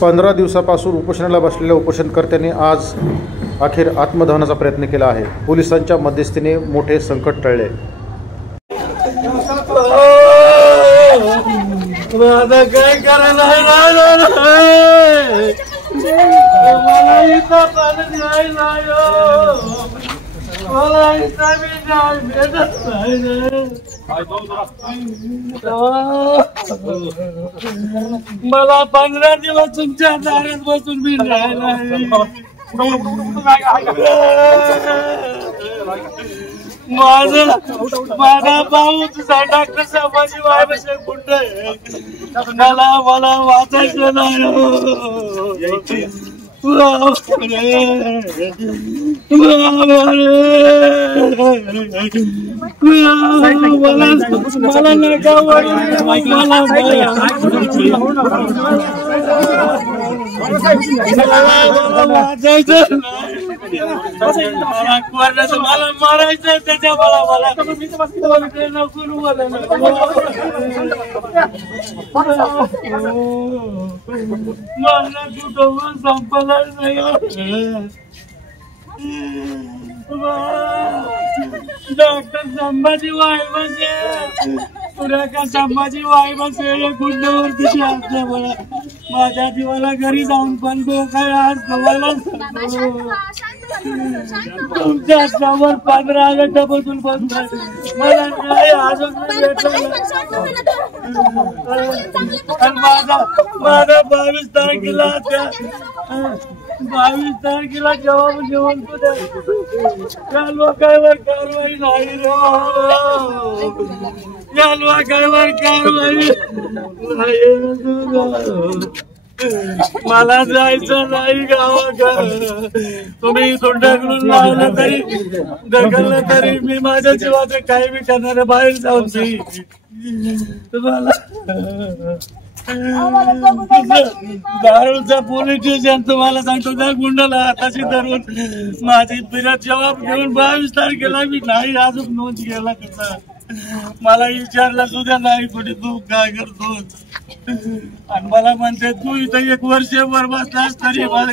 15 दिवसापासून उपोषणाला बसलेल्या उपोषणकर्त्यांनी आज अखेर आत्मदहनाचा प्रयत्न केला आहे। पोलिसांच्या मध्यस्थीने मोठे संकट टळले। मला 15 दिवस तुमच्या दारात बसून मी राहिला। माझा भाऊ तुझा डॉक्टर साहेबांची वायबस गुंड आहे। मला वाचायचं नाही। मला मारायचं त्याच्या मला संपला नाही। डॉक्टर संभाजी वायबस पुऱ्या संभाजी वायबस गुंडावरती असल्या मला माझ्या जीवाला घरी जाऊन पण तो काय आज गवायला तुमच्या समोर 15 मिनिटापासून बंद मला नाही अजून माझा 22 तारखेला 22 तारखेला जेवण या लोकांवर कारवाई नाही। या लोकांवर कारवाई मला जायचं नाही गावाकडे। तुम्ही तोंडाकडून लावलं तरी ढकललं तरी मी माझ्या जीवाचं काही बी करणार बाहेर जाऊन नाही। तुम्हाला दारूचा पोलीस स्टेशन तुम्हाला सांगतो त्या गुंडाला हाताशी धरून माझी फिरत जबाब घेऊन 22 तारखेला मी नाही अजून नोंद केला कसा मला विचारला सुद्धा नाही कुठे तू काय करतो आणि मला म्हणते तू इथं 1 वर्षभर बसलास तरी मला